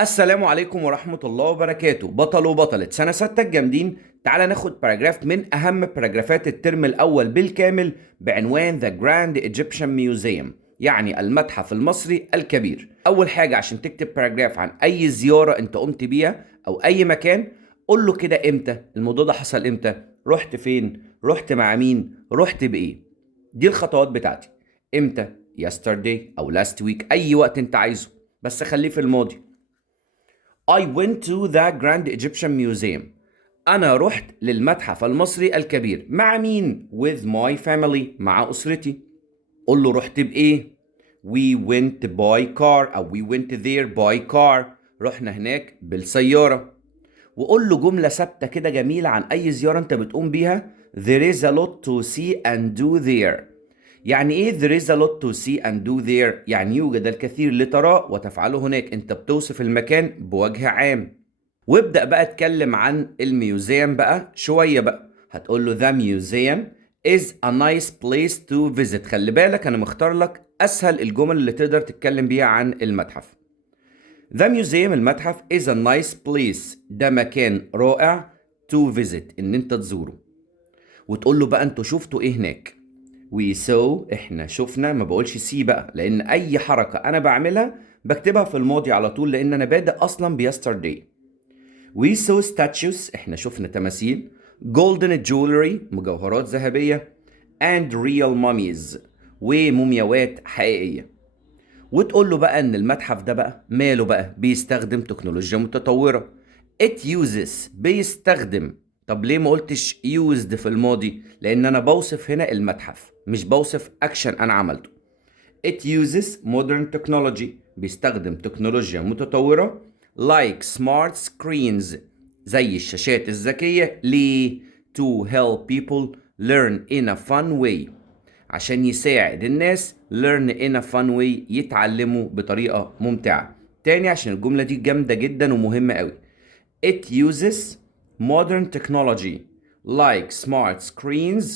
السلام عليكم ورحمة الله وبركاته. بطل وبطلة سنة ستة الجامدين، تعالى ناخد باراجراف من أهم باراجرافات الترم الأول بالكامل بعنوان The Grand Egyptian Museum، يعني المتحف المصري الكبير. أول حاجة عشان تكتب باراجراف عن أي زيارة أنت قمت بيها أو أي مكان، قول له كده إمتى الموضوع ده حصل، إمتى رحت فين، رحت مع مين، رحت بإيه. دي الخطوات بتاعتي. إمتى؟ yesterday أو last week، أي وقت أنت عايزه بس خليه في الماضي. I went to the Grand Egyptian Museum. أنا رحت للمتحف المصري الكبير. مع مين؟ With my family، مع أسرتي. قول له رحت بإيه؟ We went by car أو we went there by car. رحنا هناك بالسيارة. وقول له جملة ثابتة كده جميلة عن أي زيارة أنت بتقوم بيها. There is a lot to see and do there. يعني ايه there is a lot to see and do there؟ يعني يوجد الكثير لتراه وتفعله هناك. انت بتوصف المكان بوجه عام. وابدأ بقى اتكلم عن الميوزيوم بقى شوية بقى. هتقول له the museum is a nice place to visit. خلي بالك انا مختار لك اسهل الجمل اللي تقدر تتكلم بيها عن المتحف. The museum، المتحف، is a nice place، ده مكان رائع، to visit، ان انت تزوره. وتقول له بقى انتوا شفتوا ايه هناك. we saw، احنا شفنا، ما بقولش سي بقى لان اي حركة انا بعملها بكتبها في الماضي على طول لان انا بادئ اصلا ب yesterday. we saw statues، احنا شفنا تماثيل، golden jewelry، مجوهرات ذهبية، and real mummies، ومومياوات حقيقية. وتقول له بقى ان المتحف ده بقى ماله بقى بيستخدم تكنولوجيا متطورة. it uses، بيستخدم. طب ليه ما قلتش used في الماضي؟ لان انا بوصف هنا المتحف مش بوصف اكشن انا عملته. it uses modern technology، بيستخدم تكنولوجيا متطورة، like smart screens، زي الشاشات الذكية. ليه؟ to help people learn in a fun way، عشان يساعد الناس learn in a fun way، يتعلموا بطريقة ممتعة. تاني عشان الجملة دي جامدة جدا ومهمة قوي. It uses modern technology like smart screens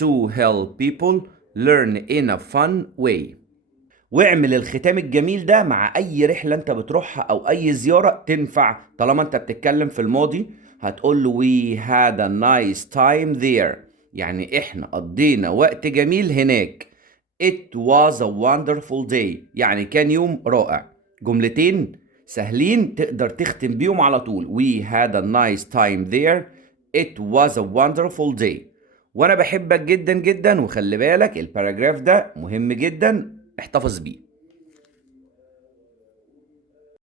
to help people learn in a fun way. واعمل الختام الجميل ده مع اي رحلة انت بتروحها او اي زيارة تنفع طالما انت بتتكلم في الماضي. هتقول له we had a nice time there، يعني احنا قضينا وقت جميل هناك. it was a wonderful day، يعني كان يوم رائع. جملتين سهلين تقدر تختم بيهم على طول. we had a nice time there، it was a wonderful day. وانا بحبك جدا جدا، وخلي بالك الباراجراف ده مهم جدا، احتفظ بيه.